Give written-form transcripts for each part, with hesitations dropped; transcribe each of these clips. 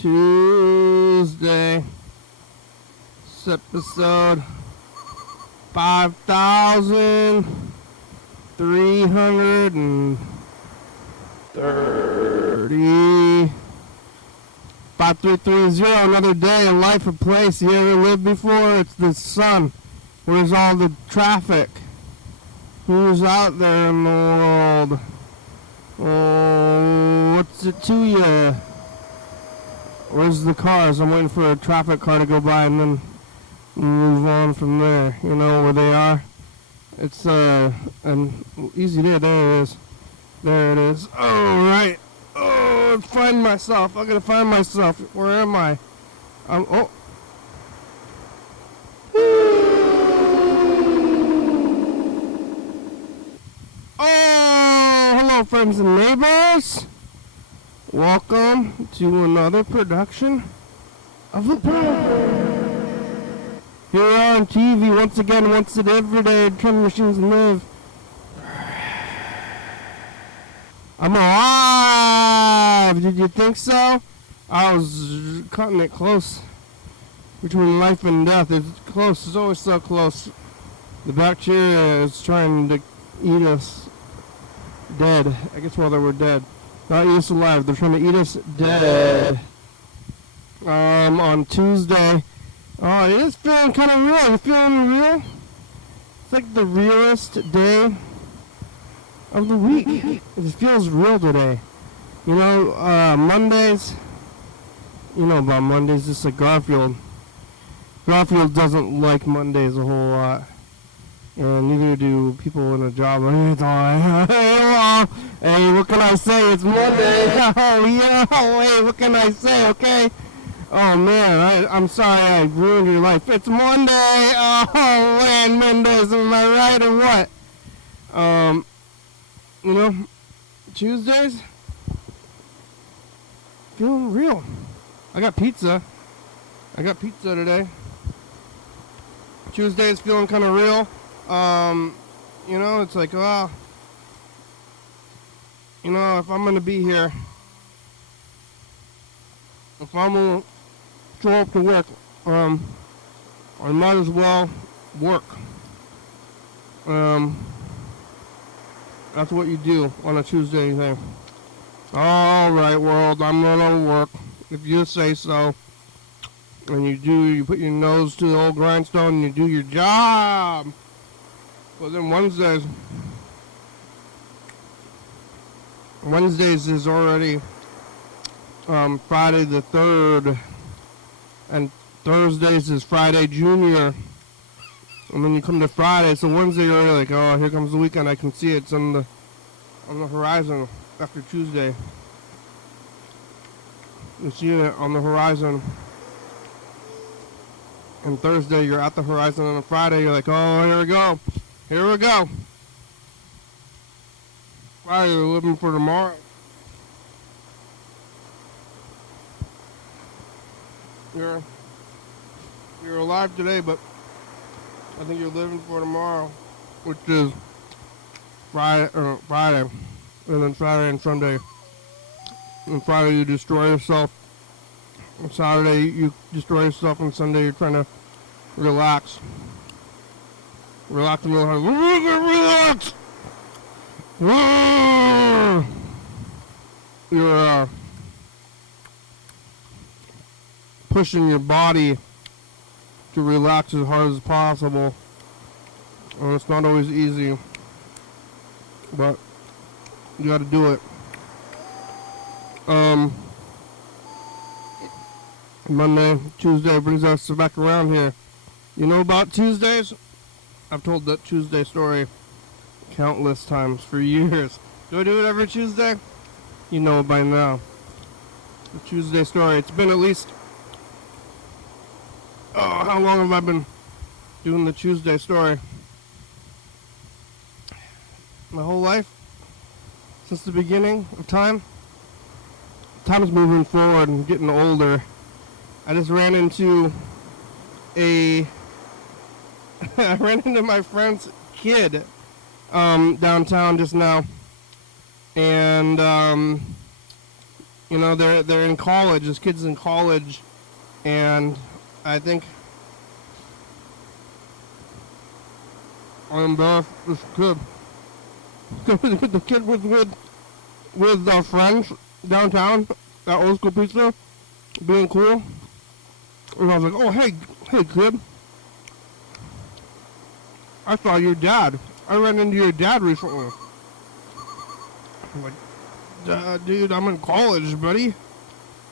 Tuesday. This episode 5,330. 5330, another day in life or place you ever lived before. It's the sun. Where's all the traffic? Who's out there in the world? Oh, what's it to you? Where's the cars? I'm waiting for a traffic car to go by and then move on from there. You know where they are? It's an easy day. There it is. There it is. Oh, right. Oh, let's find myself. I gotta find myself. Where am I? Oh. Oh, hello, friends and neighbors. Welcome to another production of the program. Here we are on TV once again, once and every day. Time machines live. I'm alive! Did you think so? I was cutting it close. Between life and death. It's close. It's always so close. The bacteria is trying to eat us dead. I guess while they were dead. Not eat us alive. They're trying to eat us dead. On Tuesday. Oh, it is feeling kind of real. You feeling real? It's like the realest day of the week. It feels real today. You know, Mondays, you know about Mondays, just like Garfield. Garfield doesn't like Mondays a whole lot. And neither do people in a job. Hey, what can I say? It's Monday. Oh, yeah. Hey, what can I say? Okay. Oh, man. I'm sorry I ruined your life. It's Monday. Oh, man. Mondays. Am I right or what? You know, Tuesdays, feeling real. I got pizza today. Tuesdays feeling kind of real. You know, it's like, well, you know, if I'm going to be here, if I'm going to show up to work, I might as well work. That's what you do on a Tuesday, you think, all right, world, I'm gonna work if you say so. And you put your nose to the old grindstone and you do your job. But then Wednesdays is already Friday the 3rd, and Thursdays is Friday Junior. And then you come to Friday, so Wednesday you're already like, oh, here comes the weekend. I can see it's on the horizon after Tuesday. You see it on the horizon. And Thursday you're at the horizon, and on Friday you're like, oh, here we go. Here we go. Friday you're living for tomorrow. You're alive today, but I think you're living for tomorrow, which is Friday, and then Saturday and Sunday. And Friday you destroy yourself. On Saturday you destroy yourself, and Sunday you're trying to relax. Relax and relax. You're pushing your body to relax as hard as possible. And it's not always easy, but you gotta do it. Monday, Tuesday brings us back around here. You know about Tuesdays? I've told that Tuesday story countless times for years. Do I do it every Tuesday? You know by now. The Tuesday story. It's been at least, how long have I been doing the Tuesday story? My whole life? Since the beginning of time? Time's moving forward and getting older. I just ran into I ran into my friend's kid downtown just now. And You know, they're in college. This kid's in college, and I think this kid. The kid was with our friends downtown at Old School Pizza, being cool. And I was like, oh, hey kid. I saw your dad. I ran into your dad recently. I'm like, dude, I'm in college, buddy.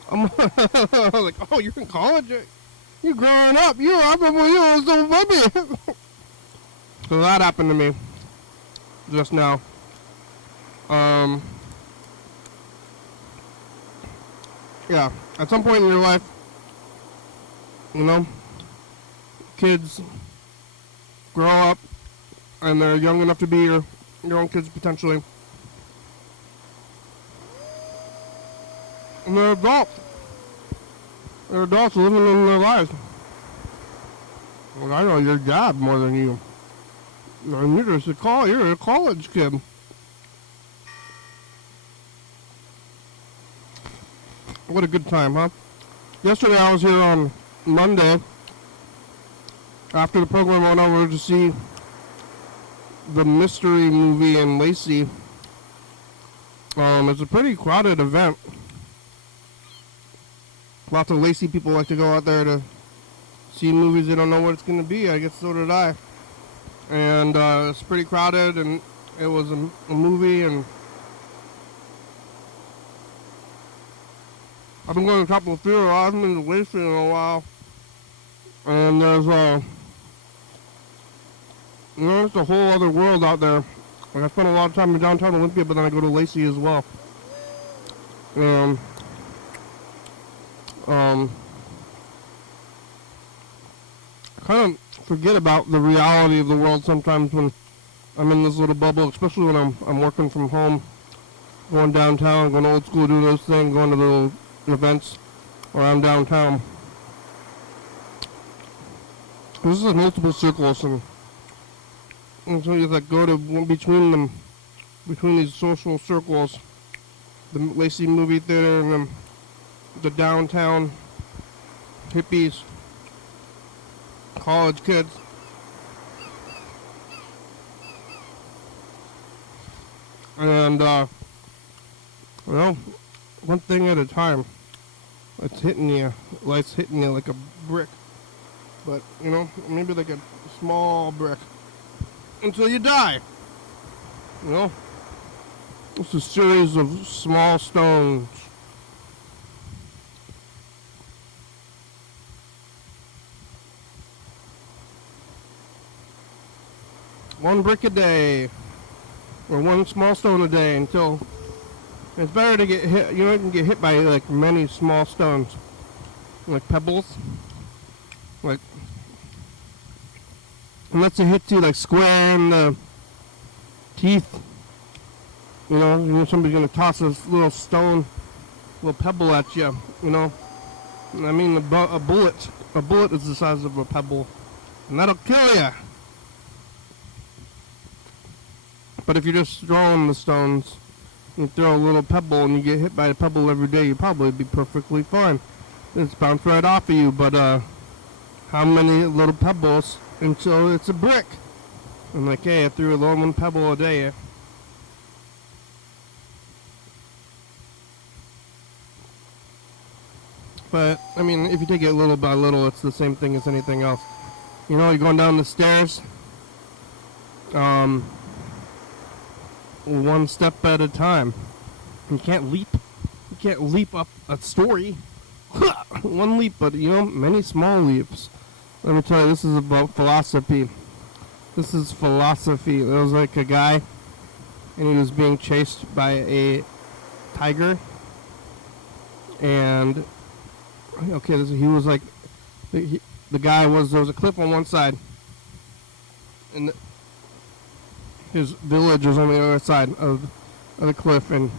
I'm like, oh, you're in college? You're growing up. I remember you were so baby. So that happened to me just now. Yeah, at some point in your life, you know, kids grow up and they're young enough to be your own kids potentially. And they're adults. They're adults living in their lives. Well, I know your dad more than you. And you're a college kid. What a good time, huh? Yesterday I was here on Monday. After the program, I went over to see the mystery movie in Lacey. It's a pretty crowded event. Lots of Lacey people like to go out there to see movies. They don't know what it's going to be. I guess so did I. And it's pretty crowded, and it was a movie, and I've been going to a couple of theaters. I haven't been to Lacey in a while. And there's it's a whole other world out there. Like, I spend a lot of time in downtown Olympia, but then I go to Lacey as well. Kind of forget about the reality of the world sometimes when I'm in this little bubble, especially when I'm working from home, going downtown, going to Old School, doing those things, going to little events around downtown. This is multiple circles, and so you like go to between these social circles, the Lacey movie theater and then the downtown hippies, college kids. And one thing at a time. It's hitting you. Life's hitting you like a brick. But, maybe like a small brick. Until you die. It's a series of small stones. One brick a day. Or one small stone a day until it's better to get hit. You can get hit by like many small stones. Like pebbles. Like, unless it hits you like square in the teeth, somebody's gonna toss this little stone, little pebble at you, I mean, a bullet is the size of a pebble, and that'll kill you. But if you're just throwing the stones, you throw a little pebble and you get hit by a pebble every day, you'd probably be perfectly fine. It's bounced right off of you, but how many little pebbles until it's a brick? I'm like, hey, I threw a little one pebble a day. But, I mean, if you take it little by little, it's the same thing as anything else. You're going down the stairs, one step at a time. You can't leap up a story. One leap, but, many small leaps. Let me tell you, this is about philosophy. This is philosophy. There was like a guy, and he was being chased by a tiger. And, okay, he was like, the guy was, there was a cliff on one side. And his village was on the other side of the cliff. And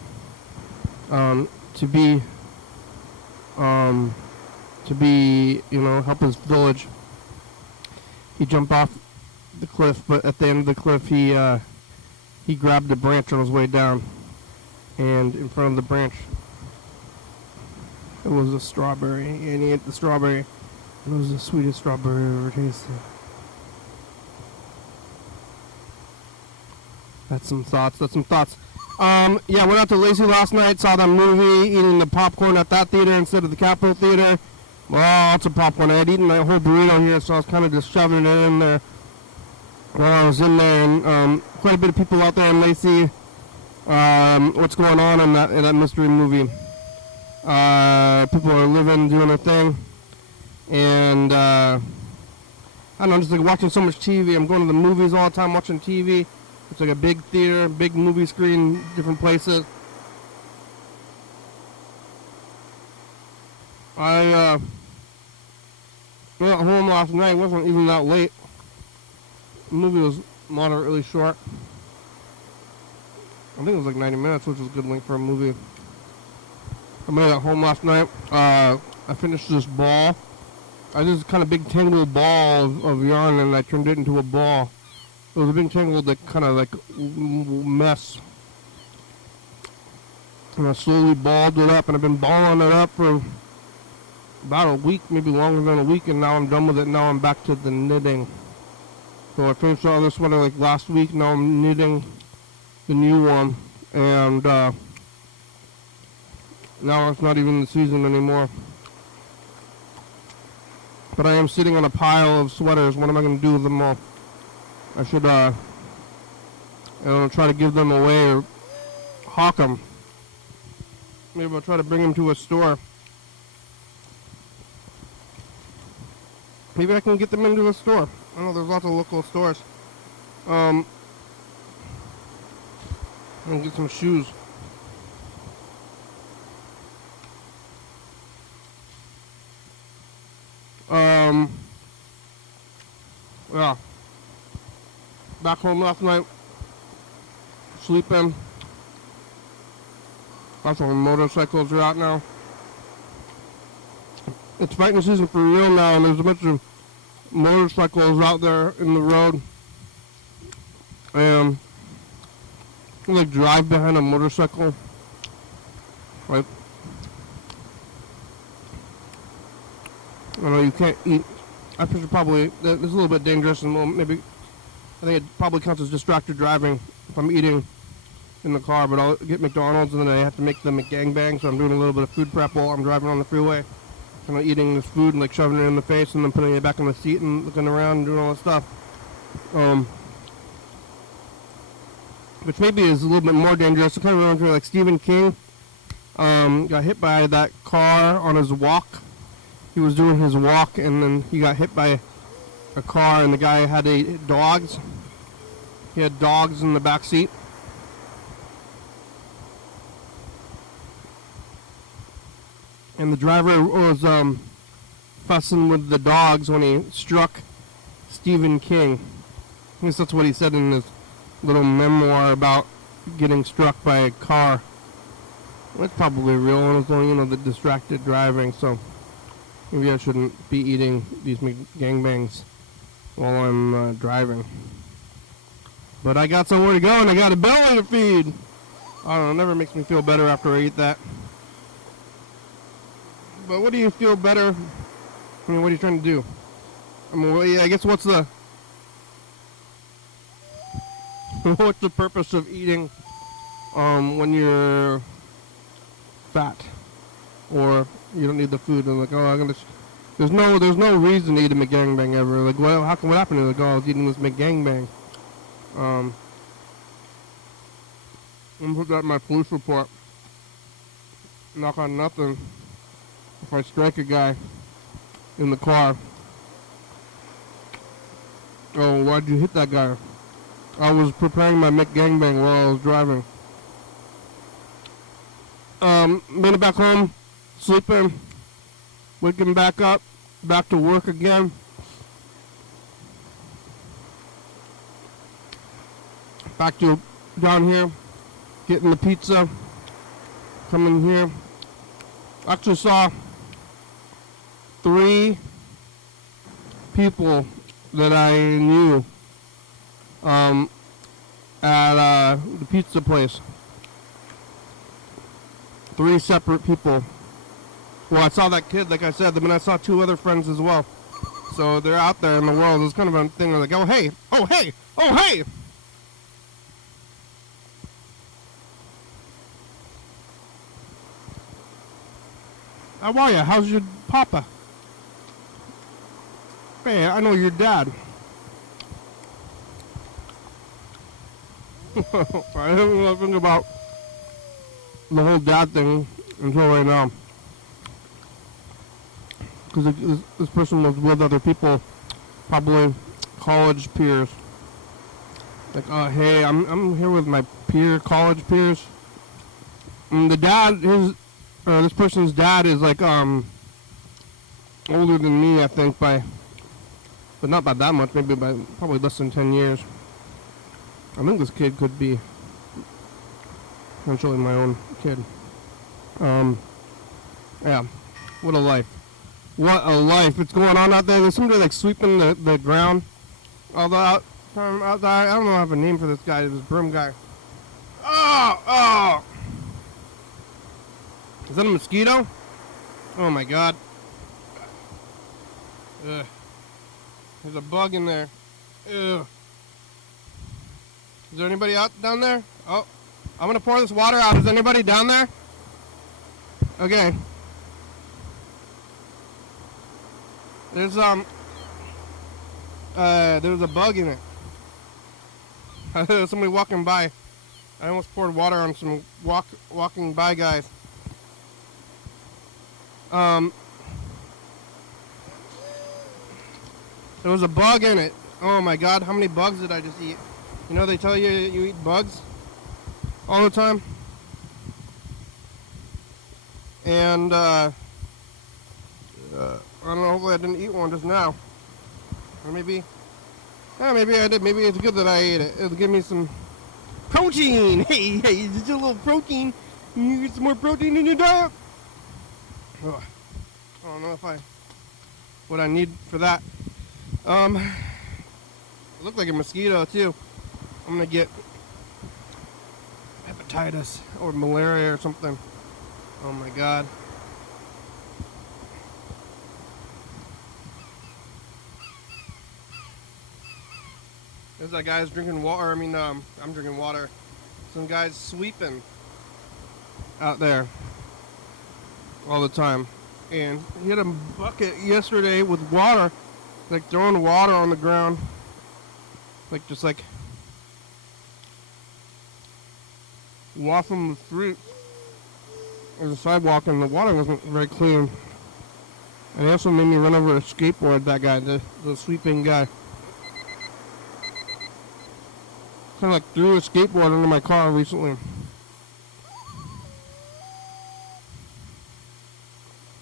to be, help his village, he jumped off the cliff, but at the end of the cliff, he grabbed a branch on his way down, and in front of the branch, It was a strawberry, and he ate the strawberry. It was the sweetest strawberry I've ever tasted. That's some thoughts. Yeah, went out to Lacey last night, saw that movie, eating the popcorn at that theater instead of the Capitol Theater. Well, lots of popcorn. I had eaten that whole burrito here, so I was kind of just shoving it in there while I was in there. And quite a bit of people out there in Lacey. What's going on in that mystery movie? People are living, doing their thing. And I don't know, just like watching so much TV. I'm going to the movies all the time, watching TV. It's like a big theater, big movie screen, different places. I got home last night. It wasn't even that late. The movie was moderately short. I think it was like 90 minutes, which is a good length for a movie. I made it home last night. I finished this ball. I did this kind of big tangled ball of yarn, and I turned it into a ball. It was a big tangled, like, kind of like mess. And I slowly balled it up, and I've been balling it up for about a week, maybe longer than a week, and now I'm done with it. Now I'm back to the knitting. So I finished the other sweater like last week. Now I'm knitting the new one, and now it's not even the season anymore. But I am sitting on a pile of sweaters. What am I going to do with them all? I should try to give them away or hawk them. Maybe I'll try to bring them to a store. Maybe I can get them into a store. I know there's lots of local stores. I'm gonna get some shoes. Yeah. Back home last night. Sleeping. That's where motorcycles are out now. It's fighting season for real now, and there's a bunch of motorcycles out there in the road. And you like drive behind a motorcycle. Like, I don't know, you can't eat. I think it's probably, it's a little bit dangerous, and maybe, I think it probably counts as distracted driving if I'm eating in the car, but I'll get McDonald's and then I have to make the McGangbang, so I'm doing a little bit of food prep while I'm driving on the freeway. Kind of eating this food and like shoving it in the face and then putting it back in the seat and looking around and doing all that stuff. Which maybe is a little bit more dangerous. It kind of reminds me like Stephen King. Got hit by that car on his walk. He was doing his walk and then he got hit by a car, and the guy had dogs. He had dogs in the back seat. And the driver was fussing with the dogs when he struck Stephen King. I guess that's what he said in his little memoir about getting struck by a car. That's probably real, and it's only, the distracted driving, so maybe I shouldn't be eating these gangbangs while I'm driving. But I got somewhere to go, and I got a belly to feed. I don't know, it never makes me feel better after I eat that. But what do you feel better? I mean, what are you trying to do? I mean, well, yeah, I guess what's the purpose of eating when you're fat or you don't need the food? And like, there's no reason to eat a McGangbang ever. Like, what happened? Like, I was eating this McGangbang. I'm gonna put that in my police report. Knock on nothing. If I strike a guy in the car. Oh, why'd you hit that guy? I was preparing my McGangbang while I was driving. Made it back home, sleeping, waking back up, back to work again. Back to down here, getting the pizza, coming here. Actually saw 3 people that I knew at the pizza place. 3 separate people. Well, I saw that kid, like I said, but I saw two other friends as well. So they're out there in the world. It's kind of a thing where like, oh hey, oh hey, oh hey. How are you? How's your papa? Hey, I know your dad. I didn't really think about the whole dad thing until right now. Because this person was with other people, probably college peers. Like, oh hey, I'm here with my college peers. And the dad, this person's dad is like older than me, I think, but not by that much, maybe by probably less than 10 years. I think this kid could be potentially my own kid. Yeah, what a life. What a life. What's going on out there? There's somebody like sweeping the ground. Although out there, I don't know if I have a name for this guy, this broom guy. Oh! Is that a mosquito? Oh my god. Ugh. There's a bug in there. Ugh. Is there anybody out down there? Oh, I'm gonna pour this water out. Is anybody down there? Okay. There's a bug in it. There's somebody walking by. I almost poured water on some walking by guys. There was a bug in it. Oh my god, how many bugs did I just eat? You know they tell you you eat bugs all the time? And I don't know, hopefully I didn't eat one just now. Or maybe I did. Maybe it's good that I ate it. It'll give me some protein. Hey, just a little protein. You get some more protein in your diet. Ugh. I don't know what I need for that. It looked like a mosquito too. I'm gonna get hepatitis or malaria or something. Oh my god. There's that guy's drinking water. I'm drinking water. Some guy's sweeping out there all the time. And he had a bucket yesterday with water, like throwing water on the ground. Like just like washing the street. There's a sidewalk and the water wasn't very clean. And he also made me run over a skateboard, that guy, the sweeping guy. Kind of like threw a skateboard under my car recently.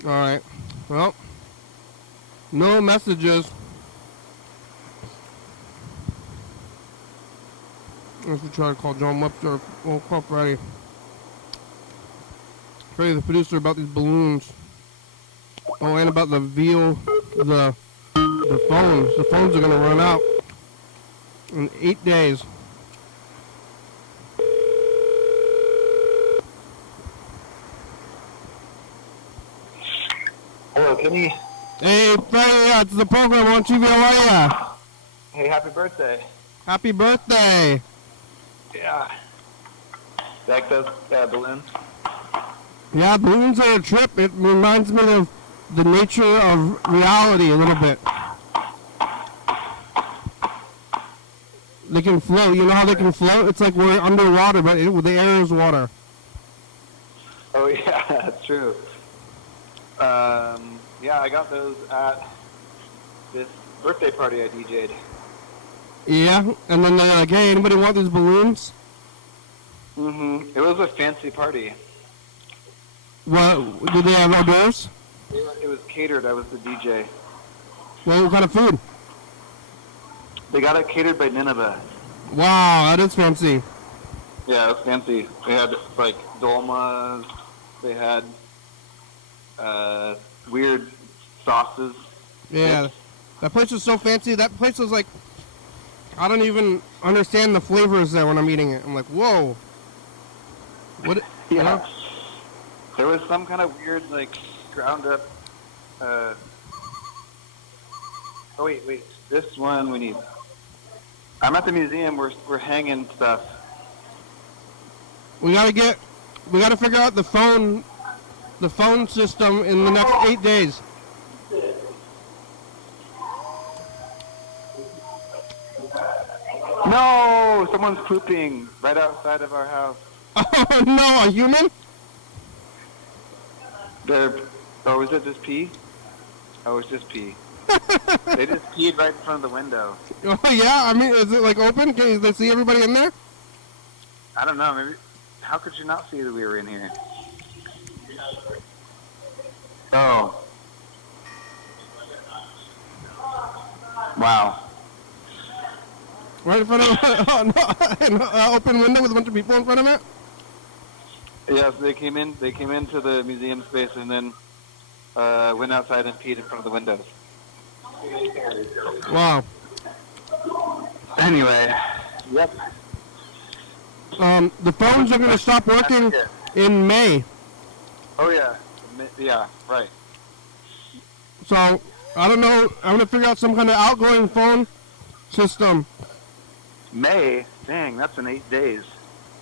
Alright. Well, no messages. Let's try to call John Webster. We'll call Freddie. Freddie, the producer, about these balloons. Oh, and about the phones. The phones are going to run out in 8 days. Hello, Kenny. Hey, Freddie, it's the program on TV. How are ya? Hey, happy birthday. Happy birthday. Yeah. Like those balloons? Yeah, balloons are a trip. It reminds me of the nature of reality a little bit. They can float. You know how they can float? It's like we're underwater, but the air is water. Oh, yeah, that's true. Yeah, I got those at this birthday party I DJ'd. Yeah, and then they're like, hey, anybody want these balloons? Mm-hmm. It was a fancy party. What, did they have outdoors? It was catered. I was the DJ. Well, what kind of food? They got it catered by Nineveh. Wow, that is fancy. Yeah, it was fancy. They had, like, dolmas. They had weird sauces. Yeah, that place was so fancy. That place was like, I don't even understand the flavors there when I'm eating it. I'm like, whoa. What? Yeah. You know? There was some kind of weird, like, ground up. Oh wait. This one we need. I'm at the museum. We're hanging stuff. We gotta figure out the phone system in the next 8 days. No, someone's pooping right outside of our house. Oh no, a human? Oh, is it just pee? Oh, it's just pee. They just peed right in front of the window. Oh yeah, I mean, is it like open? Can they see everybody in there? I don't know, maybe. How could you not see that we were in here? Oh. Wow. Right in front of an open window with a bunch of people in front of it? Yes, they came into the museum space and then went outside and peed in front of the windows. Wow. Anyway. Yep. The phones are going to stop working in May. Oh, yeah. Yeah, right. So, I don't know. I'm going to figure out some kind of outgoing phone system. May? Dang, that's in 8 days.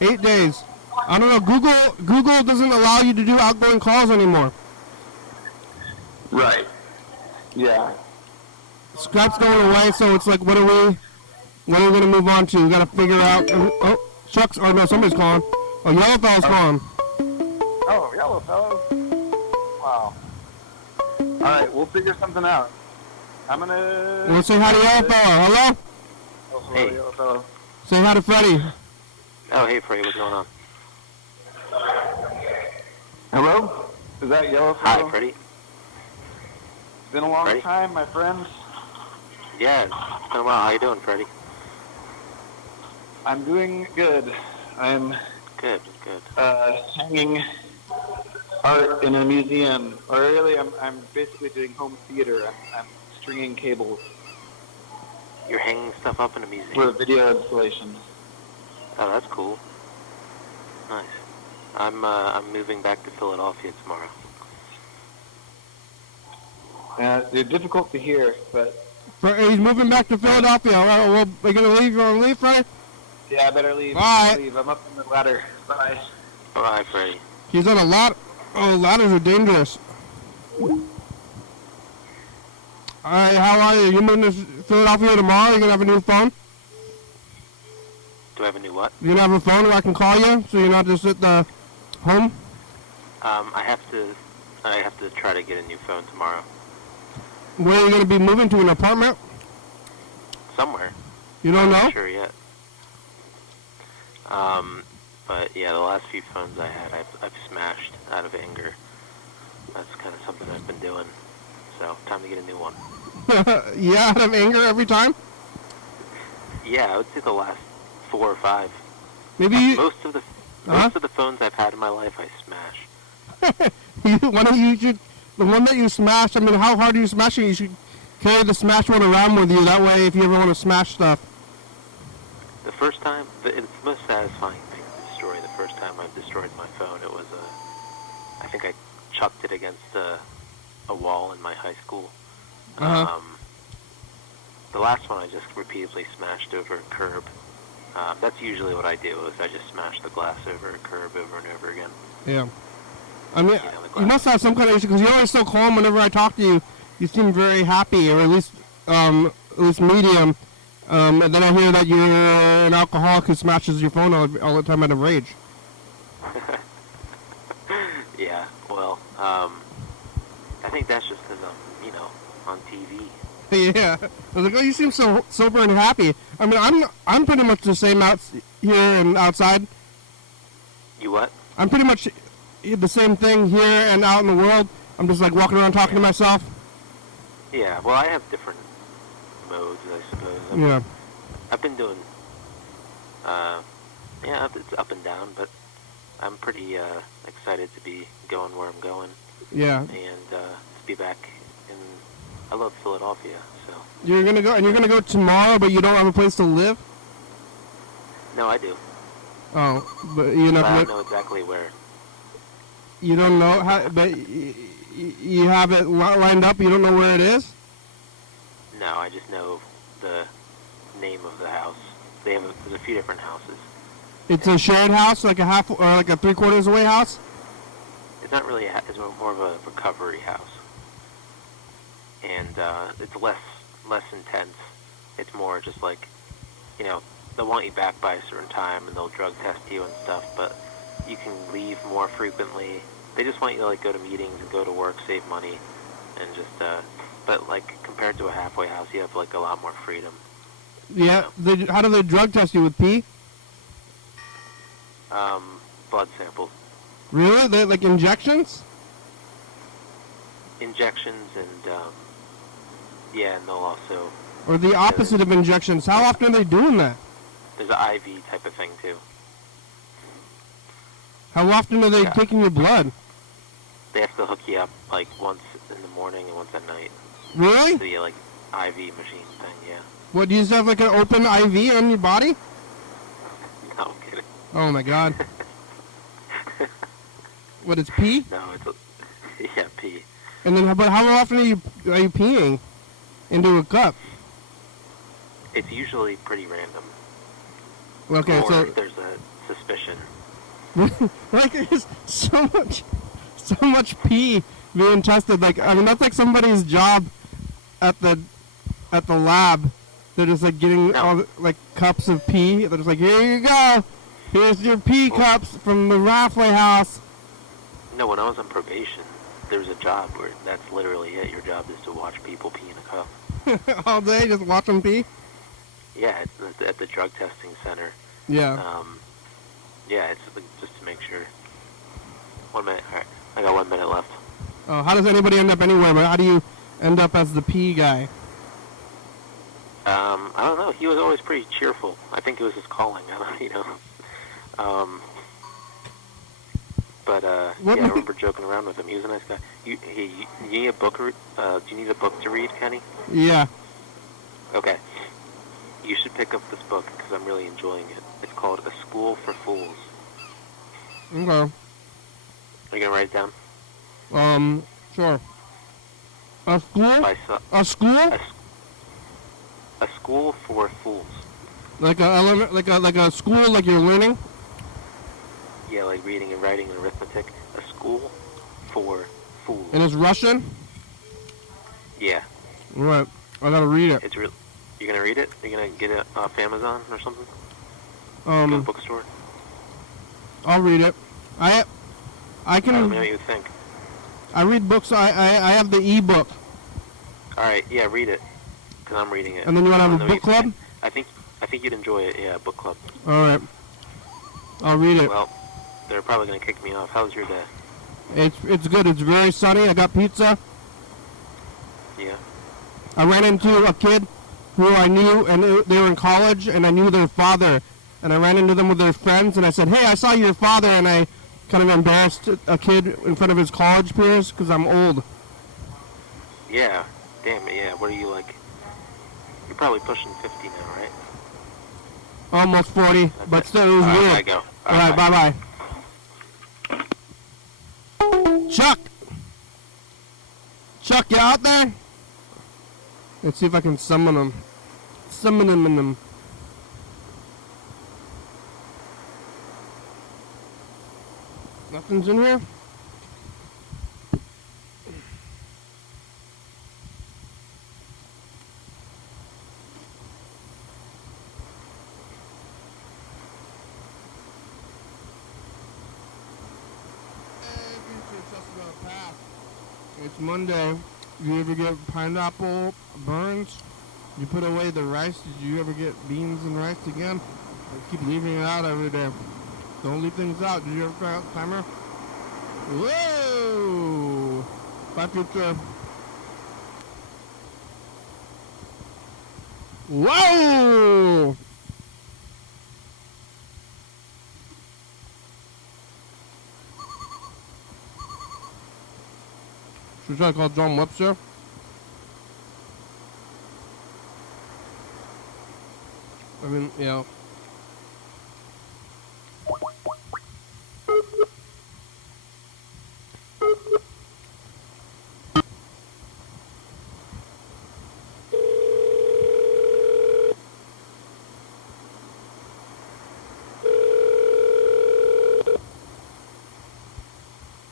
8 days. I don't know. Google doesn't allow you to do outgoing calls anymore. Right. Yeah. Skype's going away, so it's like, what are we going to move on to? We got to figure out. Oh, shucks. Or no, somebody's calling. Oh, Yellow Fellow's calling. Oh, Yellow Fellow. Wow. All right, we'll figure something out. I'm gonna. We'll say hi to Yellow Fellow. Hello? Oh, hello, Hey. Yellow Fellow. Say hi to Freddie. Oh, hey, Freddie, what's going on? Hello? Is that Yellow Fellow? Hi, Freddie. It's been a long Freddie? time, my friend. Yeah, it's been a while. How you doing, Freddie? I'm doing good. I'm Good. hanging art in a museum. Or really, I'm basically doing home theater. I'm stringing cables You're hanging stuff up in a museum? for a video installation. Oh, that's cool. Nice. I'm moving back to Philadelphia tomorrow. They're difficult to hear, but He's moving back to Philadelphia. All right, well, we're going to leave. You want to leave, Freddie? yeah, I better leave. Bye. I'm up in the ladder. Bye. Bye, Freddie. He's on a lot. Oh, ladders are dangerous. All right, how are you? You moving to Philadelphia tomorrow? You going to have a new phone? Do I have a new what? You going to have a phone where I can call you so you're not just at the home? I have to try to get a new phone tomorrow. Where are you going to be moving to? An apartment? Somewhere. You don't I'm know? not sure yet. But yeah, the last few phones I had, I've smashed out of anger. That's kind of something I've been doing. So, time to get a new one. Yeah, out of anger every time? Yeah, I would say the last 4 or 5. Maybe you... Most of the phones I've had in my life, I smash. Why don't you should... The one that you smashed, I mean, how hard are you smashing? You should carry the smash one around with you. That way, if you ever want to smash stuff. The first time, it's the most satisfying thing to destroy. The first time I've destroyed my phone, it was I think I chucked it against a wall in my high school. Uh-huh. The last one I just repeatedly smashed over a curb. That's usually what I do, is I just smash the glass over a curb over and over again. Yeah. I mean, you must have some kind of issue, because you're always so calm whenever I talk to you. You seem very happy, or at least medium. And then I hear that you're an alcoholic who smashes your phone all the time out of rage. Yeah, well, I think that's just because I'm, on TV. Yeah. I was like, oh, you seem so sober and happy. I mean, I'm pretty much the same out here and outside. You what? I'm pretty much the same thing here and out in the world. I'm just like walking around talking to myself. Yeah, well, I have different modes, I suppose. Yeah. I've been doing, it's up and down, but I'm pretty excited to be going where I'm going. Yeah. And to be back in, I love Philadelphia, so. You're gonna go tomorrow, but you don't have a place to live? No, I do. Oh, but you know. But I don't know exactly where. You don't know how, but you have it lined up. You don't know where it is. No, I just know the name of the house. There's a few different houses. It's a shared house, like a half or like a 3/4 away house. It's not really it's more of a recovery house, and it's less intense. It's more just like, they'll want you back by a certain time and they'll drug test you and stuff, but you can leave more frequently. They just want you to like go to meetings and go to work, save money, and just but like compared to a halfway house, you have like a lot more freedom. Yeah. How do they drug test you, with pee? Blood samples. Really? They like injections? Injections and and they'll also. Or the opposite of injections? How often are they doing that? There's an IV type of thing too. How often are they taking your blood? They have to hook you up like once in the morning and once at night. Really? So you like IV machine thing, yeah. What, do you just have like an open IV on your body? No, I'm kidding. Oh my god. What, it's pee? No, it's pee. And then, but how often are you peeing into a cup? It's usually pretty random. Okay, or so there's a suspicion. like there's so much pee being tested. Like, I mean, that's like somebody's job at the lab. They're just like getting all the, like cups of pee. They're just like, here you go. Here's your pee cups from the halfway house. No, when I was on probation, there was a job where that's literally it. Your job is to watch people pee in a cup. All day, just watch them pee? Yeah, it's at the drug testing center. Yeah. Yeah, it's just to make sure. 1 minute. All right, I got 1 minute left. Oh, how does anybody end up anywhere? But how do you end up as the pee guy? I don't know. He was always pretty cheerful. I think it was his calling. I don't. But I remember joking around with him. He was a nice guy. You need a book? Do you need a book to read, Kenny? Yeah. Okay. You should pick up this book because I'm really enjoying it. It's called A School for Fools. Okay. Are you gonna write it down? Sure. A school? A school? A School for Fools. Like a school, like you're learning? Yeah, like reading and writing and arithmetic. A School for Fools. And it's Russian? Yeah. Right. I gotta read it. It's real. You gonna read it? You gonna get it off Amazon or something? Go Um, to the bookstore. I'll read it. I can. Let me know what you think. I read books. I have the e-book. All right, yeah, read it. Cause I'm reading it. And then you wanna have I a don't know book what you club? think. I think you'd enjoy it. Yeah, book club. All right. I'll read it. Well, they're probably gonna kick me off. How's your day? It's good. It's very sunny. I got pizza. Yeah. I ran into a kid who I knew, and they were in college, and I knew their father. And I ran into them with their friends, and I said, "Hey, I saw your father," and I kind of embarrassed a kid in front of his college peers because I'm old. Yeah. Damn it. Yeah. What are you like? You're probably pushing 50 now, right? Almost 40, but still, it was All right, weird. I go. All right, bye-bye. Chuck! Chuck, you out there? Let's see if I can summon him. Summon him in them. Nothing's in here? It's Monday. You ever get pineapple burns? You put away the rice. Did you ever get beans and rice again? I keep leaving it out every day. Don't leave things out. Did you ever try out the timer? Whoa! Bye, future. Whoa! Should we try to call John Webster? I mean, yeah.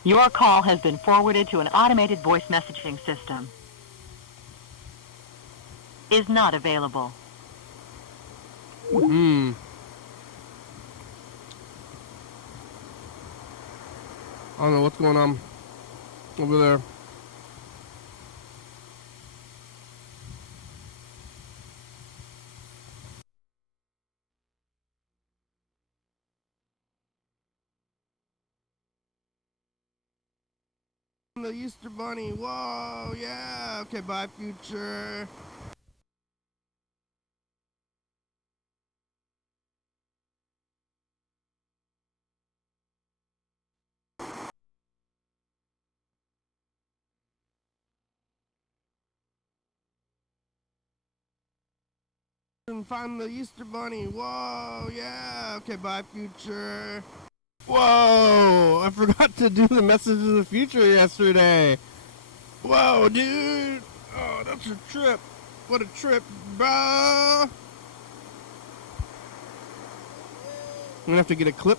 Your call has been forwarded to an automated voice messaging system. Is not available. I don't know what's going on over there. The Easter Bunny. Whoa, yeah. Okay, bye, future. And find the Easter Bunny. Whoa, yeah. Okay, bye, future. Whoa, I forgot to do the message of the future yesterday. Whoa, dude. Oh, that's a trip. What a trip, bro. I'm gonna have to get a clip.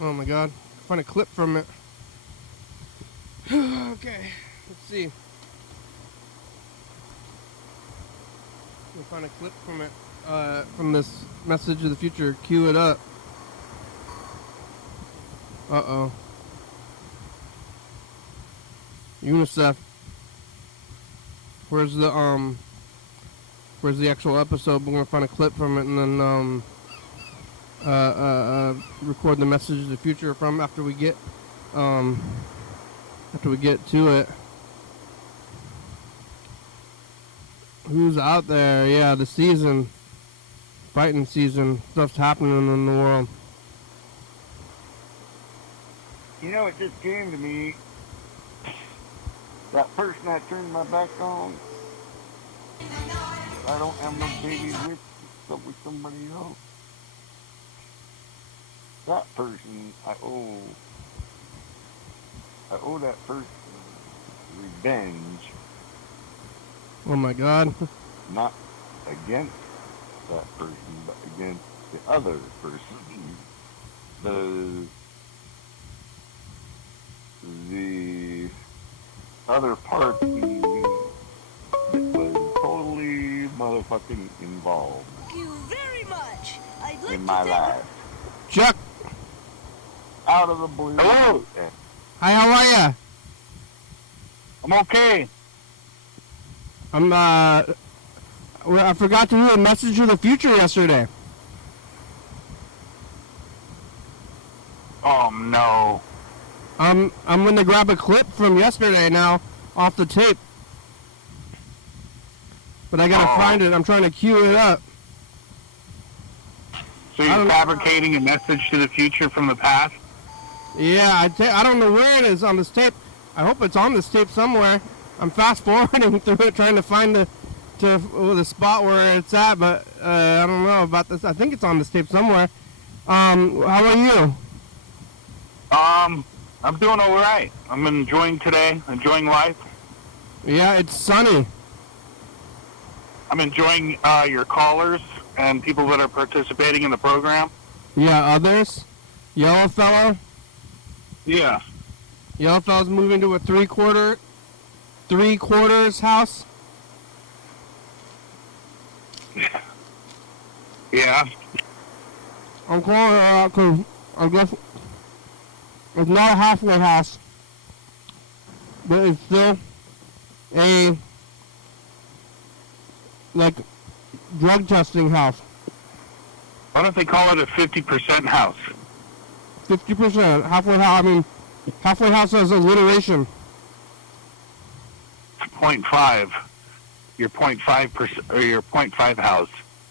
Oh my god. Find a clip from it. Okay, let's see. We'll find a clip from it. From this message of the future. Cue it up. Uh-oh. UNICEF. Where's the actual episode? We're gonna find a clip from it and then record the message of the future from after we get to it. Who's out there? Yeah, the season. Fighting season. Stuff's happening in the world. You know, it just came to me. That person I turned my back on, I don't have no baby with, stuff with somebody else. That person, I owe that person revenge. Oh my god. Not against that person, but against the other person. The other party that was totally motherfucking involved. Thank you very much. I'd like in my life. Chuck. Out of the blue. Hello. Hi, how are ya? I'm okay. I forgot to do a message of the future yesterday. Oh no. I'm gonna grab a clip from yesterday now off the tape. But I gotta find it. I'm trying to cue it up. So you're fabricating a message to the future from the past? Yeah, I don't know where it is on this tape. I hope it's on this tape somewhere. I'm fast forwarding through it, trying to find the spot where it's at, but I don't know about this. I think it's on this tape somewhere. How are you? I'm doing all right. I'm enjoying today, enjoying life. Yeah, it's sunny. I'm enjoying your callers and people that are participating in the program. Yeah, others. Yellow fellow. Yeah. Yellow fellow's moving to a three quarters house. Yeah. I'm calling her out because I guess it's not a halfway house, but it's still a drug testing house. Why don't they call it a 50% house? 50% halfway house. I mean, halfway house has alliteration. It's 0.5. Your 0.5% or your 0.5 house.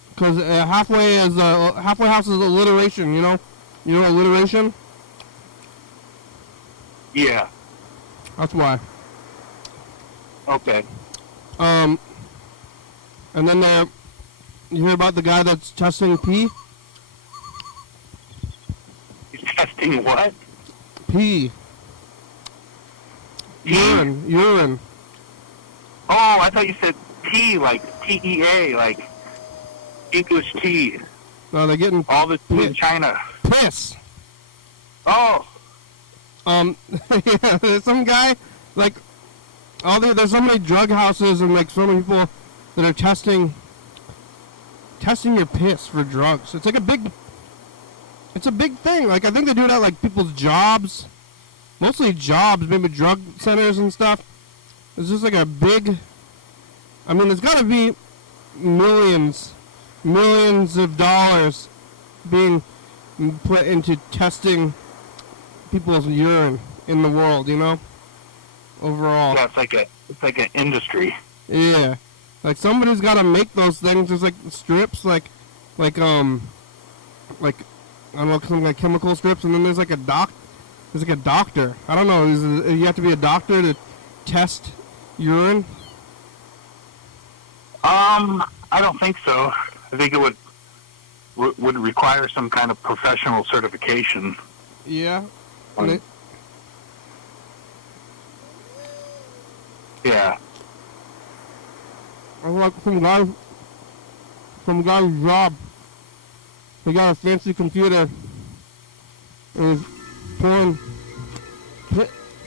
Because halfway house is alliteration. You know alliteration. Yeah. That's why. Okay. And then you hear about the guy that's testing pee? He's testing what? Pee. Urine. Oh, I thought you said tea, like T-E-A, like English tea. No, they're getting all the tea in China. Piss. Oh. Yeah, there's some guy, like, there's so many drug houses and, like, so many people that are testing your piss for drugs. It's a big thing. Like, I think they do it at, like, people's jobs. Mostly jobs, maybe drug centers and stuff. It's just like a big... I mean, there's got to be millions of dollars being put into testing people's urine in the world, you know? Overall. Yeah, it's like an industry. Yeah. Like, somebody's got to make those things. There's, like, strips, like, I don't know, some like chemical strips, and then there's like a doctor. I don't know. You have to be a doctor to test urine? I don't think so. I think it would require some kind of professional certification. Yeah. Yeah. I like some guy's job. He got a fancy computer and he's pouring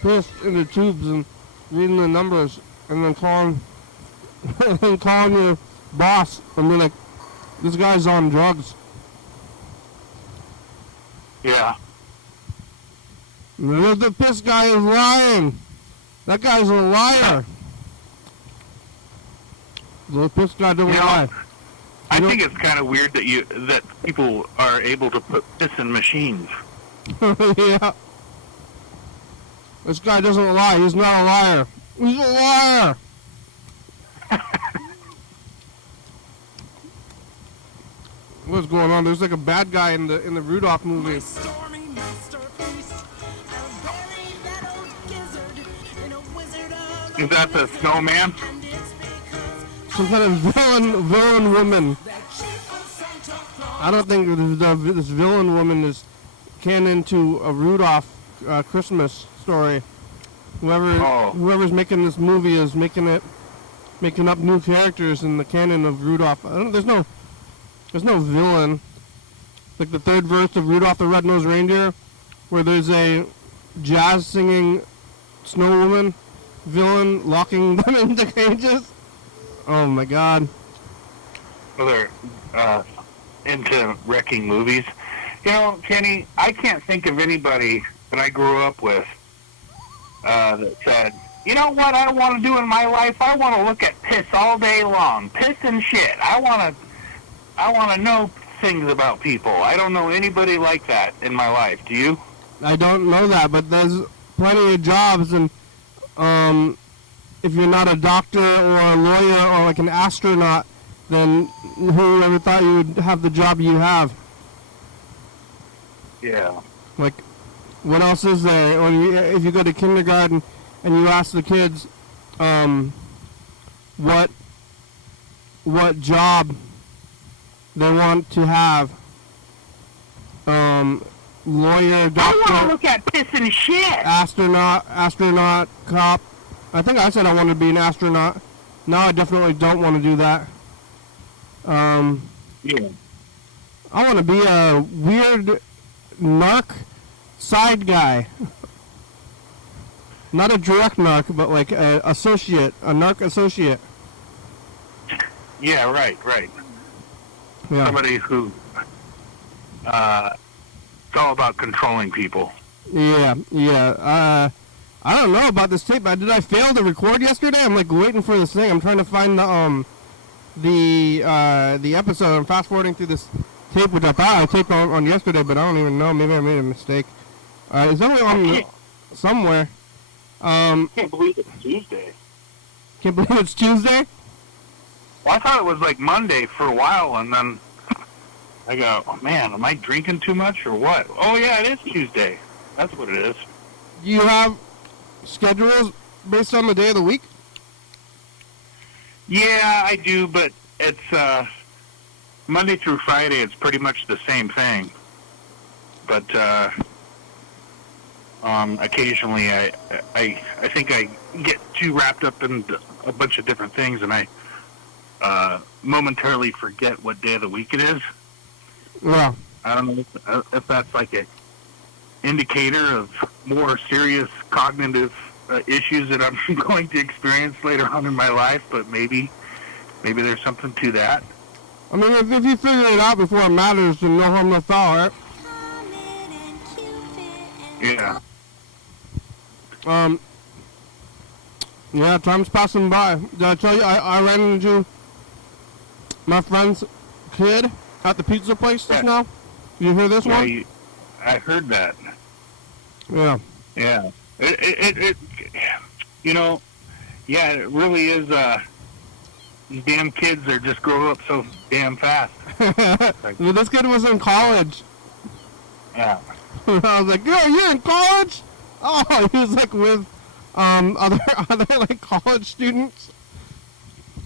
piss into tubes and reading the numbers and then calling your boss and be like, this guy's on drugs. Yeah. And the piss guy is lying. That guy's a liar. The piss guy doesn't lie. I think it's kind of weird that people are able to put piss in machines. Yeah. This guy doesn't lie. He's not a liar. He's a liar. What's going on? There's like a bad guy in the Rudolph movie. Is that the snowman? Some kind of villain woman. I don't think this villain woman is canon to a Rudolph Christmas story. Whoever's making this movie is making up new characters in the canon of Rudolph. There's no villain. Like the third verse of Rudolph the Red-Nosed Reindeer, where there's a jazz singing snow woman villain locking them into cages. Oh my God. Well, they're into wrecking movies. You know, Kenny, I can't think of anybody that I grew up with that said, you know what I want to do in my life? I want to look at piss all day long. Piss and shit. I want to know things about people. I don't know anybody like that in my life. Do you? I don't know that, but there's plenty of jobs, and if you're not a doctor or a lawyer or like an astronaut, then who ever thought you would have the job you have? Yeah. Like, what else is there? If you go to kindergarten and you ask the kids, what job they want to have, lawyer, doctor, I want to look at piss and shit. Astronaut, cop. I think I said I wanted to be an astronaut. Now I definitely don't want to do that. Yeah. I want to be a weird narc side guy. Not a direct narc, but like a narc associate. Yeah, right. Yeah. Somebody who it's all about controlling people. Yeah. I don't know about this tape. Did I fail to record yesterday? I'm like waiting for this thing. I'm trying to find the episode. I'm fast forwarding through this tape, which I thought I taped on yesterday, but I don't even know. Maybe I made a mistake. It's only on somewhere. I can't believe it's Tuesday. Can't believe it's Tuesday? Well, I thought it was like Monday for a while, and then I go, oh, man, am I drinking too much or what? Oh, yeah, it is Tuesday. That's what it is. You have schedules based on the day of the week? Yeah, I do, but it's Monday through Friday. It's pretty much the same thing. But occasionally I think I get too wrapped up in a bunch of different things, and I momentarily forget what day of the week it is. Yeah. I don't know if that's like an indicator of more serious cognitive issues that I'm going to experience later on in my life, but maybe there's something to that. I mean, if you figure it out before it matters, then no harm, no foul, right? Yeah. Yeah, time's passing by. Did I tell you I ran into my friend's kid at the pizza place just now? Did you hear this one? I heard that. Yeah. Yeah. It it really is, these damn kids are just grow up so damn fast. Well, this kid was in college. Yeah. I was like, yo, you're in college? Oh, he was like with other like college students.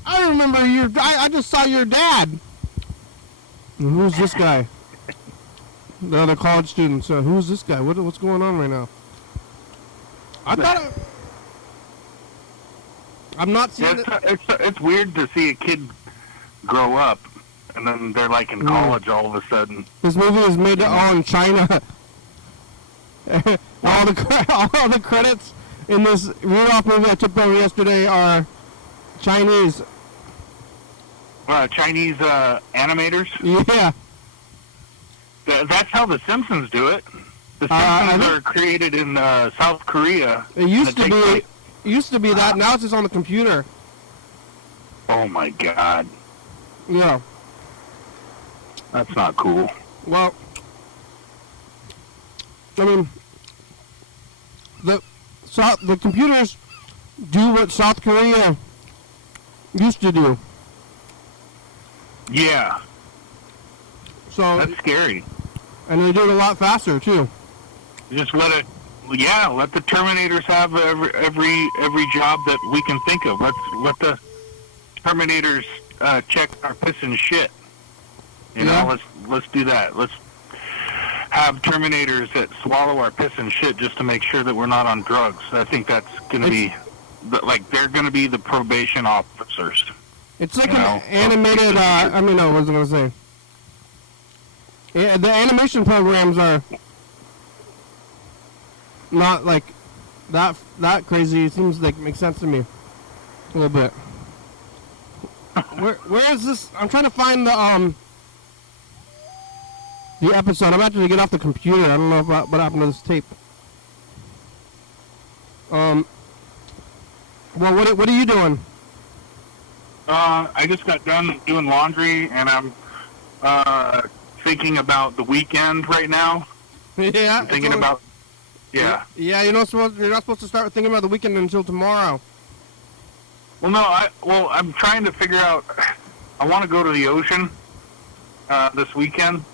I remember I just saw your dad. And who's this guy? The other college students. Who's this guy? What's going on right now? I thought I'm not seeing it's weird to see a kid grow up and then they're like in college all of a sudden. This movie is made all in China. all the credits in this Rudolph movie I took over yesterday are Chinese. Chinese animators? Yeah. That's how The Simpsons do it. The Simpsons are created in South Korea. It used to be that. Now it's just on the computer. Oh my God. Yeah. That's not cool. Well, I mean, the computers do what South Korea used to do. Yeah. So that's scary. And they do it a lot faster too. Just let the Terminators have every job that we can think of. Let the Terminators check our piss and shit. You know, let's do that. Let's have Terminators that swallow our piss and shit just to make sure that we're not on drugs. I think that's going to be they're going to be the probation officers. It's like an animated. I was going to say. Yeah, the animation programs are not like that crazy. It seems like it makes sense to me a little bit. Where is this? I'm trying to find the episode. I'm about to get off the computer. I don't know what happened to this tape. Well, what are you doing? I just got done doing laundry, and I'm thinking about the weekend right now. Yeah. I'm thinking about. Yeah. Yeah, you're not supposed to start thinking about the weekend until tomorrow. Well, no, I'm trying to figure out. I want to go to the ocean this weekend.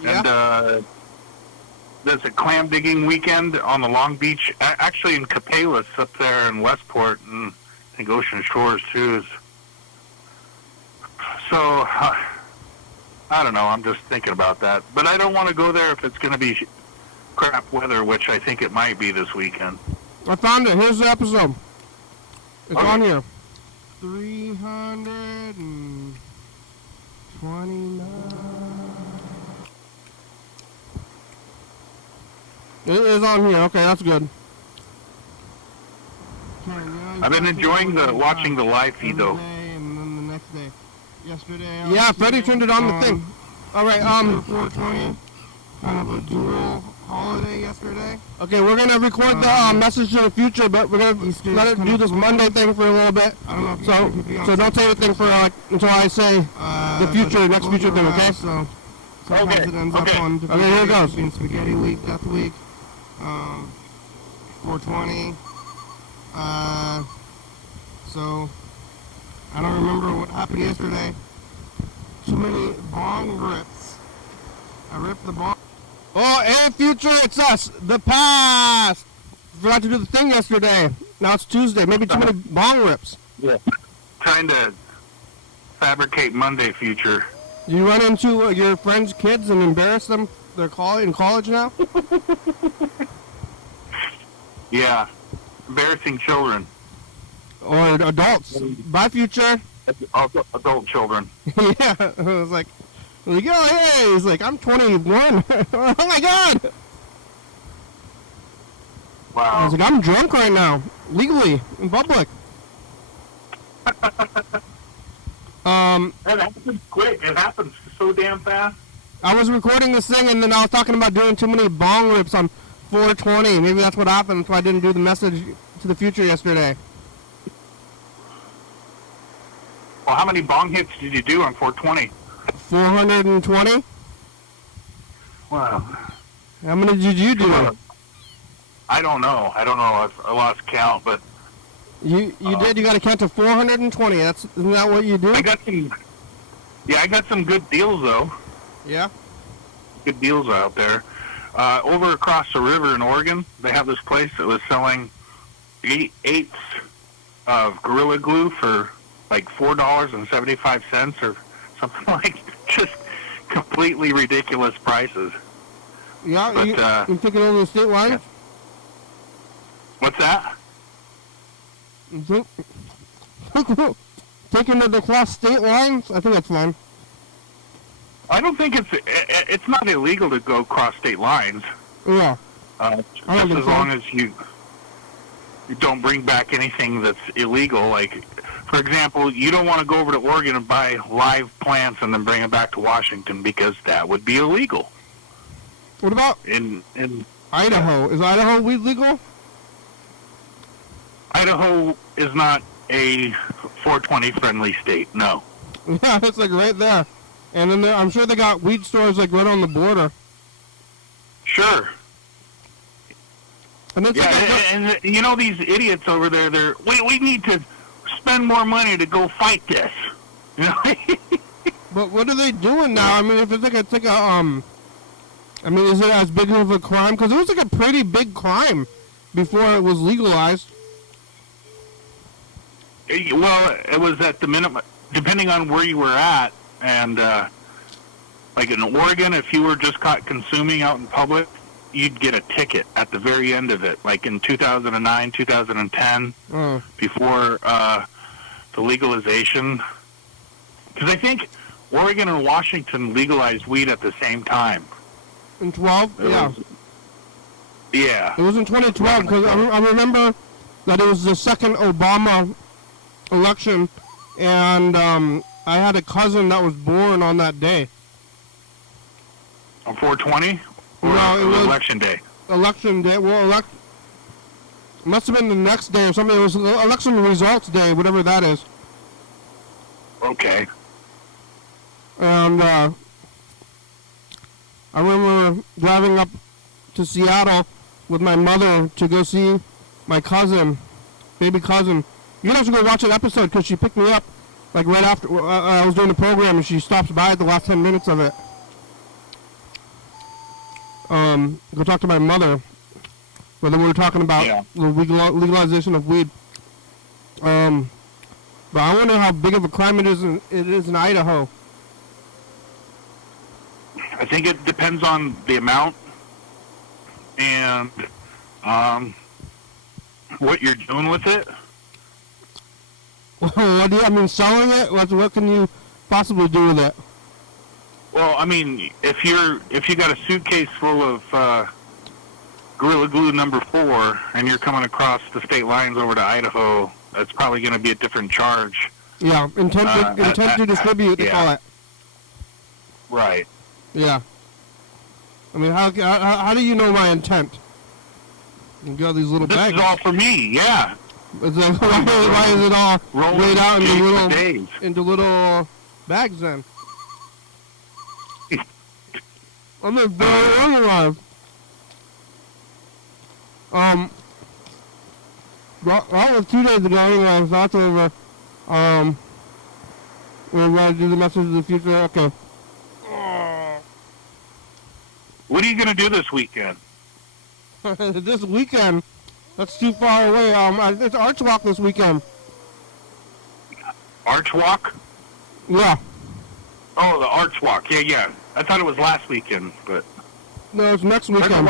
Yeah. And there's a clam digging weekend on the Long Beach, actually in Capelas up there in Westport, and I think Ocean Shores too. So I don't know. I'm just thinking about that, but I don't want to go there if it's going to be crap weather, which I think it might be this weekend. I found it. Here's the episode. It's on here. 329. It is on here. Okay, that's good. I've been enjoying watching the live feed though. And then the next day. Yesterday. Yeah, Freddie turned it on the thing. All right. 420. Kind of a dual holiday yesterday. Okay, we're gonna record the message to the future, but we're gonna let it do this Monday thing for a little bit. So don't say anything for until I say the future, next future thing. Okay. So sometimes it ends up on. Okay, here it goes. Being Spaghetti Week, Death Week. 420. So I don't remember what happened yesterday. Too many bong rips. I ripped the bong. Oh, hey, future, it's us. The past. Forgot to do the thing yesterday. Now it's Tuesday. Maybe too many bong rips. Yeah. Trying to fabricate Monday future. You run into your friends' kids and embarrass them? They're in college now? Yeah. Embarrassing children. Or adults. Bye, future. Adult children. Yeah. I was like, oh, hey. He's like, I'm 21. Oh, my God. I was Wow. like, I'm drunk right now, legally, in public. That happens quick. It happens so damn fast. I was recording this thing, and then I was talking about doing too many bong rips on 420. Maybe that's what happened, so I didn't do the message to the future yesterday. Well, how many bong hits did you do on 420? 420? Wow. How many did you do? I don't know. I lost count, but You did. You got to count to 420. Isn't that what you do? I got some. Yeah, I got some good deals though. Yeah. Good deals out there. Over across the river in Oregon, they have this place that was selling 8/8 of Gorilla Glue for like $4.75 or something like just completely ridiculous prices. Yeah. But, you taking over the state lines? What's that? Taking it across state lines? I think that's fine. I don't think it's not illegal to go cross state lines. Yeah. Just think as so. long as you don't bring back anything that's illegal. Like, for example, you don't want to go over to Oregon and buy live plants and then bring them back to Washington because that would be illegal. What about In Idaho? Is Idaho weed legal? Idaho is not a 420 friendly state. No. Yeah, it's like right there. And then I'm sure they got weed stores like right on the border. Sure. And it's Yeah, like and you know these idiots over there. We need to spend more money to go fight this. You know. but what are they doing now? I mean, if it's like a I mean, is it as big of a crime? Because it was like a pretty big crime before it was legalized. Well, it was at the minimum, depending on where you were at, and like in Oregon, if you were just caught consuming out in public, you'd get a ticket at the very end of it. Like in 2009, 2010, before the legalization, because I think Oregon and Washington legalized weed at the same time. In 12? Yeah. Yeah. It was in 2012 because I remember that it was the second Obama election, and I had a cousin that was born on that day. On 420? Or No, it was election day. Election day. Well, must have been the next day or something. It was election results day, whatever that is. Okay. And I remember driving up to Seattle with my mother to go see my cousin, baby cousin. You have to go watch an episode because she picked me up like right after I was doing the program, and she stops by at the last 10 minutes of it. Go talk to my mother. But then we were talking about the legalization of weed. But I wonder how big of a crime it is in Idaho. I think it depends on the amount and what you're doing with it. What do you, I mean, selling it? What can you possibly do with it? Well, I mean, if you got a suitcase full of Gorilla Glue number 4 and you're coming across the state lines over to Idaho, that's probably going to be a different charge. Yeah, intent to distribute, they call it. Right. Yeah. I mean, how do you know my intent? You got these little This bags. is all for me, yeah. It's like, why is it all laid out days. into little bags then? I'm a very alive. That was 2 days ago anyway, so that's over. We're going to do the message of the future. Okay. What are you going to do this weekend? This weekend? That's too far away. It's Arch Walk this weekend. Arch Walk? Yeah. Oh, the Arch Walk. Yeah. I thought it was last weekend, but No, it's next weekend.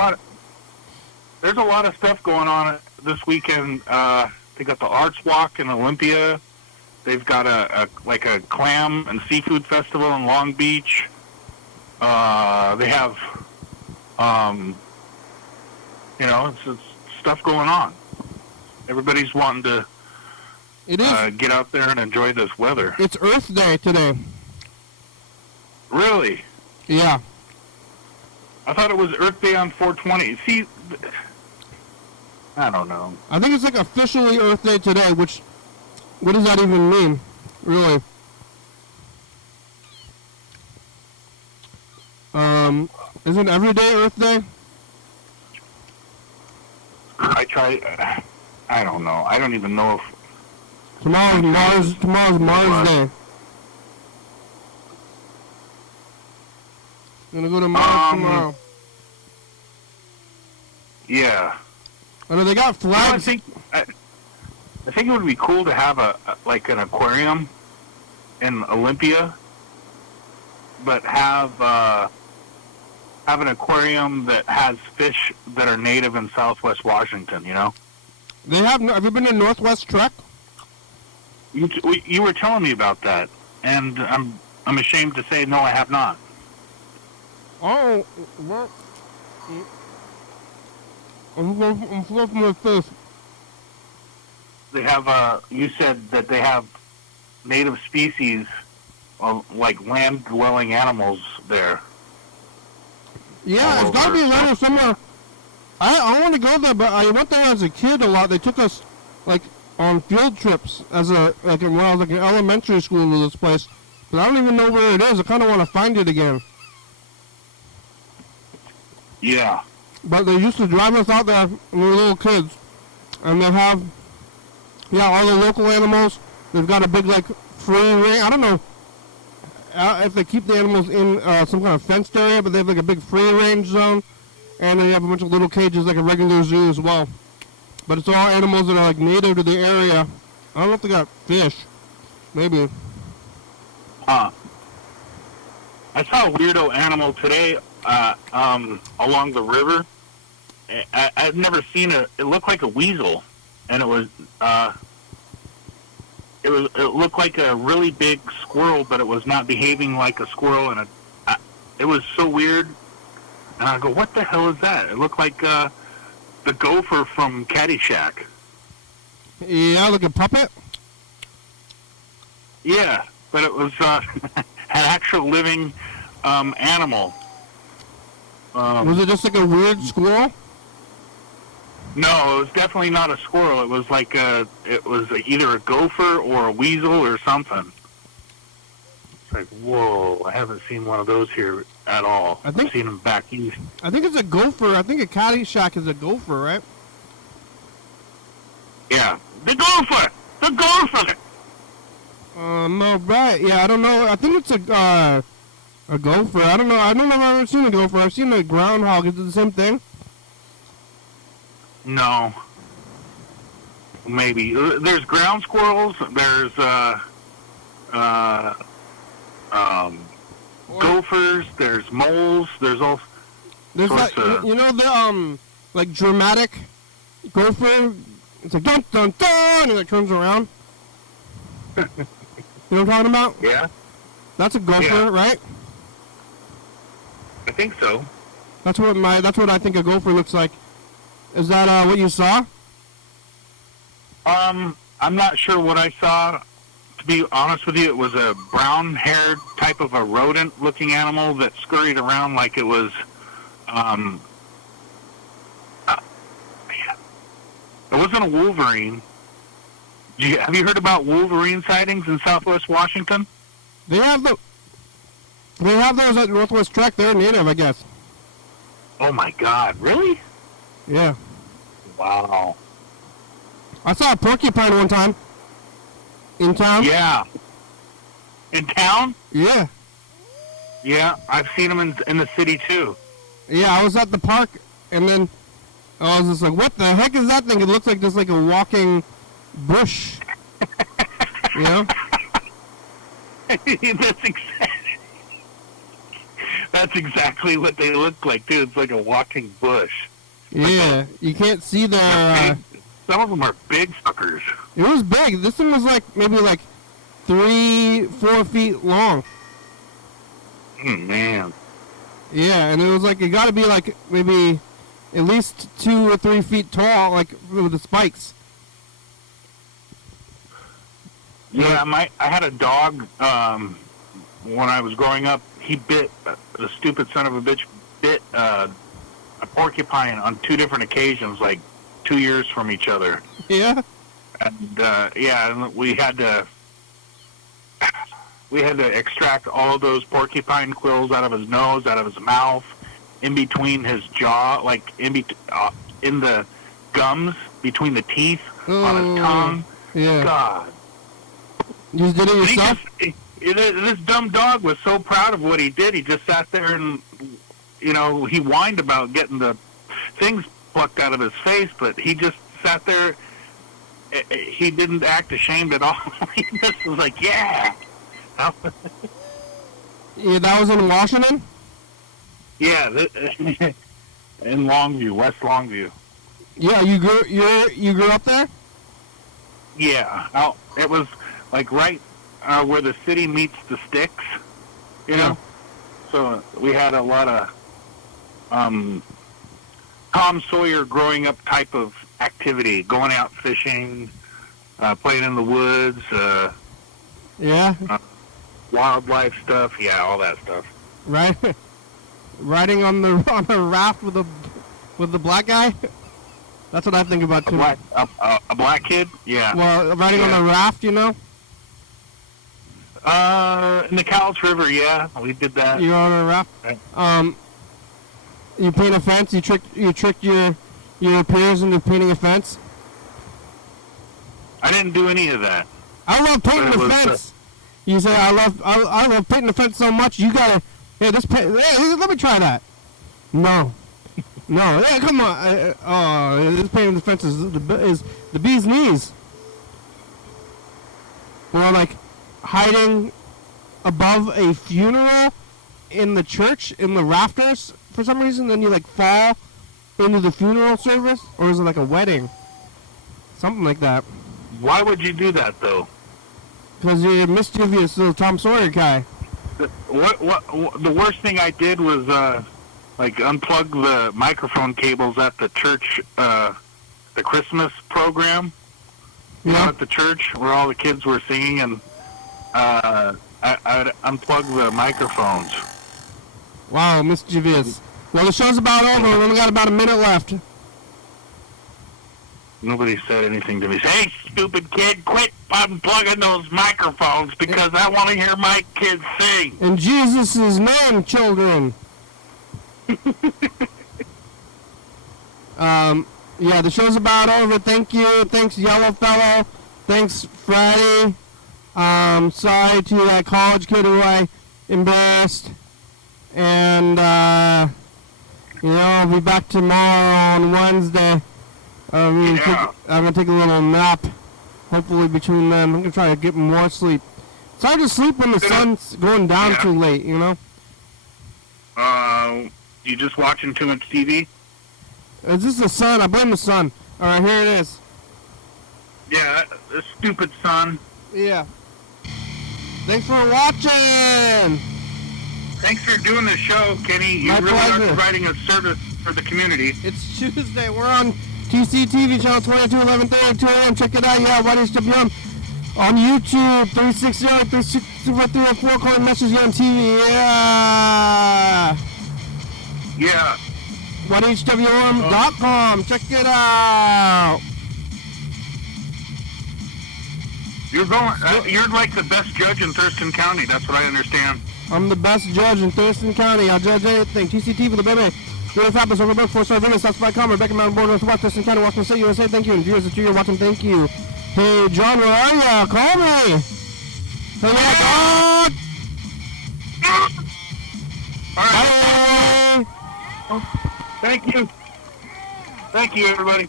There's a lot of stuff going on this weekend. They got the Arch Walk in Olympia. They've got a clam and seafood festival in Long Beach. They have, it's stuff going on. Everybody's wanting to It is. get out there and enjoy this weather. It's Earth Day today. Really? Yeah. I thought it was Earth Day on 420. See, I don't know. I think it's like officially Earth Day today, which, what does that even mean, really? Isn't every day Earth Day? I don't know. I don't even know if... Tomorrow's Mars Day. Gonna go to Mars tomorrow. Yeah. I know they got flags. I think it would be cool to have like an aquarium in Olympia, but have an aquarium that has fish that are native in Southwest Washington. You know. They have. Have you been to Northwest Trek? You were telling me about that, and I'm ashamed to say no, I have not. Oh, what? I'm flipping with this. They have. You said that they have native species of like land-dwelling animals there. Yeah, it's gotta be around somewhere. I want to go there, but I went there as a kid a lot. They took us like on field trips as when I was like in elementary school to this place. But I don't even know where it is. I kind of want to find it again. Yeah. But they used to drive us out there when we were little kids, and they have, all the local animals. They've got a big like free range. I don't know if they keep the animals in some kind of fenced area, but they have like a big free range zone, and then they have a bunch of little cages like a regular zoo as well. But it's all animals that are like native to the area. I don't know if they got fish. Maybe. I saw a weirdo animal today along the river. I've never seen it looked like a weasel, and it looked like a really big squirrel, but it was not behaving like a squirrel, and it was so weird. And I go, what the hell is that? It looked like the gopher from Caddyshack. Yeah, like a puppet? Yeah, but it was an actual living animal. Was it just like a weird squirrel? No, it was definitely not a squirrel. It was like either a gopher or a weasel or something. It's like, whoa, I haven't seen one of those here at all. I've seen them back east. I think it's a gopher. I think a Caddyshack is a gopher, right? Yeah. The gopher! The gopher! No, right. Yeah, I don't know. I think it's a gopher. I don't know. I don't know if I've ever seen a gopher. I've seen a groundhog. Is it the same thing? No. Maybe. There's ground squirrels. There's gophers. There's moles. There's all There's sorts like, of... you know the like dramatic gopher? It's like dun dun dun, and it turns around. You know what I'm talking about? Yeah. That's a gopher, Yeah. right? I think so. That's what I think a gopher looks like. Is that what you saw? I'm not sure what I saw. To be honest with you, it was a brown-haired type of a rodent-looking animal that scurried around like it was, it wasn't a wolverine. Have you heard about wolverine sightings in Southwest Washington? They have those at Northwest Trek. They're native, I guess. Oh my God! Really? Yeah. Wow. I saw a porcupine one time. In town? Yeah. In town? Yeah. Yeah, I've seen them in the city too. Yeah, I was at the park, and then I was just like, what the heck is that thing? It looks like just like a walking bush. You know? That's exactly what they look like, too. It's like a walking bush. Yeah, you can't see the... Some of them are big fuckers. It was big. This one was like maybe like 3-4 feet long. Man. Yeah, and it was like, it gotta be like maybe at least 2 or 3 feet tall, like with the spikes. Yeah, I had a dog when I was growing up. He bit, the stupid son of a bitch bit a porcupine on 2 different occasions, like 2 years from each other. Yeah. And and we had to extract all of those porcupine quills out of his nose, out of his mouth, in between his jaw, like in the gums, between the teeth, on his tongue. Yeah. God. You just did it yourself? This dumb dog was so proud of what he did. He just sat there and, he whined about getting the things plucked out of his face, but he just sat there. He didn't act ashamed at all. He just was like, yeah. Yeah, that was in Washington? Yeah, in Longview, West Longview. Yeah, you grew up there? Yeah, it was like right where the city meets the sticks, Yeah. So we had a lot of Tom Sawyer growing up type of activity, going out fishing, playing in the woods, Yeah. wildlife stuff, all that stuff. Right. Riding on the raft with the black guy. That's what I think about too. A black kid? Yeah. Well, riding on the raft, in the Cowles River, yeah, we did that. You're on a raft. Right. You paint a fence. You tricked your peers into painting a fence. I didn't do any of that. I love painting the fence. You say I love painting the fence so much. You gotta let me try that. No. Hey, come on. This painting the fence is the bee's knees. Or like hiding above a funeral in the church in the rafters for some reason. Then you like fall into the funeral service, or is it like a wedding? Something like that. Why would you do that though? Because you're a mischievous little Tom Sawyer guy. The worst thing I did was unplug the microphone cables at the church, the Christmas program. At the church where all the kids were singing, and I'd unplug the microphones. Wow, mischievous. Well, the show's about over. We only got about a minute left. Nobody said anything to me. Hey, stupid kid, quit unplugging those microphones because I want to hear my kids sing. In Jesus' name, children. Yeah, the show's about over. Thank you. Thanks, Yellow Fellow. Thanks, Friday. Sorry to that college kid who I embarrassed. And, I'll be back tomorrow on Wednesday. I'm going to take a little nap. Hopefully between then. I'm going to try to get more sleep. It's hard to sleep when the sun's going down too late, You just watching too much TV? Is this the sun? I blame the sun. All right, here it is. Yeah, the stupid sun. Yeah. Thanks for watching. Thanks for doing the show, Kenny. You My really pleasure. are providing a service for the community. It's Tuesday. We're on TCTV channel 22, 11:30, 2 a.m. Check it out. Yeah, YDHWM on YouTube, 360, 304, calling messages on TV. Yeah. Yeah. YDHWM.com. Check it out. You're like the best judge in Thurston County. That's what I understand. I'm the best judge in Thurston County. I'll judge anything. TCTV, the baby. Really happens over Book 4-star Vegas, South by Commerce, Rebecca Mountain Board, Northwest, Thurston County, Washington State, USA. Thank you. And viewers that you're watching, thank you. Hey, John, where are ya? Call me. Hey, yeah, All right. Bye. Thank you. Thank you, everybody.